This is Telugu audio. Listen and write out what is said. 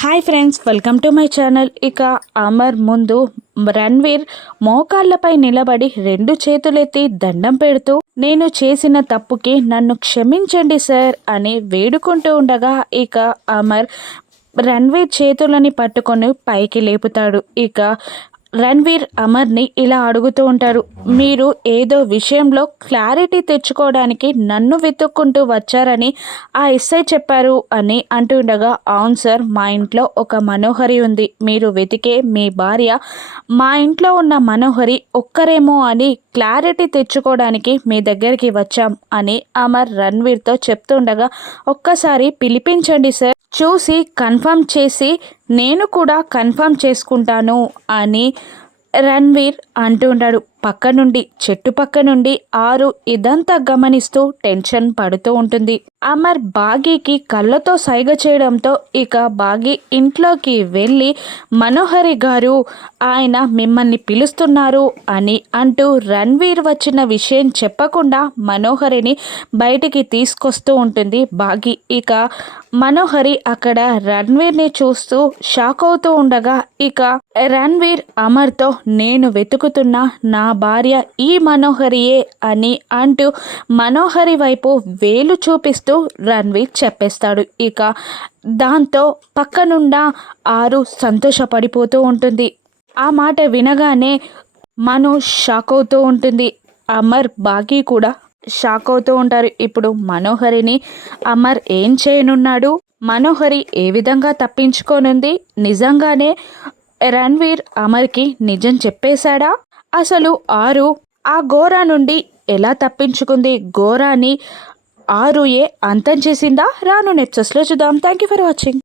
Hi friends, welcome to my channel. ఇక అమర్ ముందు రణ్వీర్ మోకాళ్ళపై నిలబడి రెండు చేతులెత్తి దండం పెడుతూ నేను చేసిన తప్పుకి నన్ను క్షమించండి సార్ అని వేడుకుంటూ ఉండగా ఇక అమర్ రణ్వీర్ చేతులని పట్టుకొని పైకి లేపుతాడు. ఇక రణ్వీర్ అమర్ని ఇలా అడుగుతూ ఉంటారు, మీరు ఏదో విషయంలో క్లారిటీ తెచ్చుకోవడానికి నన్ను వెతుక్కుంటూ వచ్చారని ఆ ఎస్ఐ చెప్పారు అని అంటుండగా, అవును సార్, మా ఇంట్లో ఒక మనోహరి ఉంది, మీరు వెతికే మీ భార్య మా ఇంట్లో ఉన్న మనోహరి ఒక్కరేమో అని క్లారిటీ తెచ్చుకోవడానికి మీ దగ్గరికి వచ్చాం అని అమర్ రణ్వీర్తో చెప్తుండగా, ఒక్కసారి పిలిపించండి సార్, చూసి కన్ఫర్మ్ చేసి నేను కూడా కన్ఫర్మ్ చేసుకుంటాను అని రణ్వీర్ అంటుంటాడు. పక్క నుండి చెట్టు పక్క నుండి ఆరు ఇదంతా గమనిస్తూ టెన్షన్ పడుతూ ఉంటుంది. అమర్ బాగీకి కళ్ళతో సైగ చేయడంతో ఇక బాగీ ఇంట్లోకి వెళ్ళి, మనోహరి గారు, ఆయన మిమ్మల్ని పిలుస్తున్నారు అని అంటూ రణ్వీర్ వచ్చిన విషయం చెప్పకుండా మనోహరిని బయటికి తీసుకొస్తూ ఉంటుంది బాగీ. ఇక మనోహరి అక్కడ రణ్వీర్ని చూస్తూ షాక్ అవుతూ ఉండగా ఇక రణ్వీర్ అమర్తో, నేను వెతుకుతున్న నా భార్య ఈ మనోహరియే అని అంటూ మనోహరి వైపు వేలు చూపిస్తూ రణ్వీర్ చెప్పేస్తాడు. ఇక దాంతో పక్కనుండా ఆరు సంతోషపడిపోతూ ఉంటుంది. ఆ మాట వినగానే మను షాక్ అవుతూ ఉంటుంది. అమర్ బాగీ కూడా షాక్ అవుతూ ఉంటారు. ఇప్పుడు మనోహరిని అమర్ ఏం చేయనున్నాడు? మనోహరి ఏ విధంగా తప్పించుకోనుంది? నిజంగానే రణ్వీర్ అమర్కి నిజం చెప్పేశాడా? అసలు ఆరు ఆ ఘోరా నుండి ఎలా తప్పించుకుంది? ఘోరాని ఆరుయే అంతం చేసిందా? రాను నెట్సెస్లో చూద్దాం. Thank you for watching.